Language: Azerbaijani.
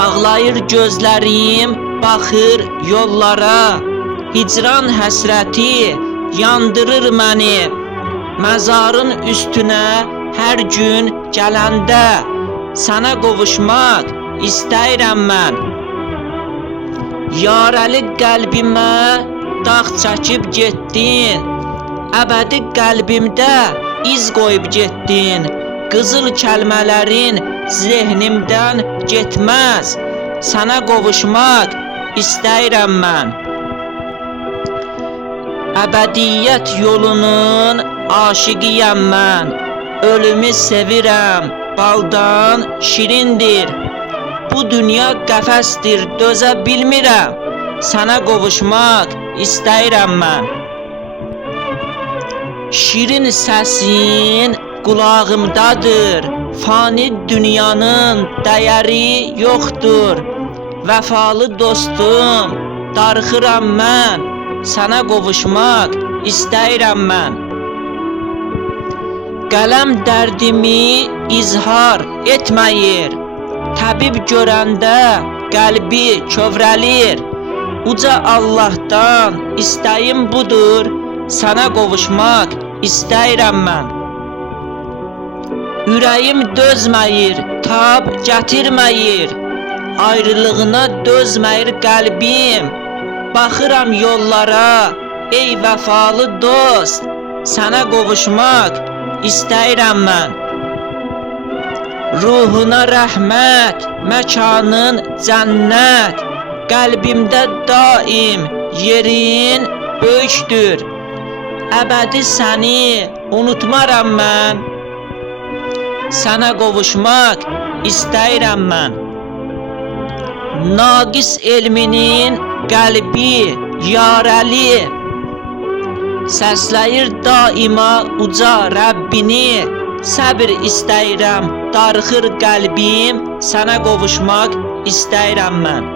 Ağlayır gözlərim, baxır yollara. Hicran həsrəti yandırır məni. Məzarın üstünə hər gün gələndə sənə qovuşmaq istəyirəm mən. Yarəli qəlbimə dağ çəkib getdin. Əbədi qəlbimdə iz qoyub getdin. Qızıl kəlmələrin zehnimdən getməz. Sənə qovuşmaq istəyirəm mən. Əbədiyyət yolunun aşiqiyəm mən. Ölümü sevirəm, baldan şirindir. Bu dünya qəfəsdir, dözə bilmirəm. Sənə qovuşmaq istəyirəm mən. Şirin səsin qulağımdadır. Fani dünyanın dəyəri yoxdur. Vəfalı dostum, darıxıram mən. Sənə qovuşmaq istəyirəm mən. Qələm dərdimi izhar etməyir. Təbib görəndə qəlbi kövrəlir. Uca Allahdan istəyim budur. Sənə qovuşmaq istəyirəm mən. Ürəyim dözməyir, tab gətirməyir. Ayrılığına dözməyir qəlbim. Baxıram yollara, ey vəfalı dost. Sənə qovuşmaq istəyirəm mən. Ruhuna rəhmət, məkanın cənnət. Qəlbimdə daim yerin böyükdür. Əbədi səni unutmaram mən. Sənə qovuşmaq istəyirəm mən. Naqis elminin qəlbi yarəli. Səsləyir daima uca Rəbbini. Səbir istəyirəm, darıxır qəlbim. Sənə qovuşmaq istəyirəm mən.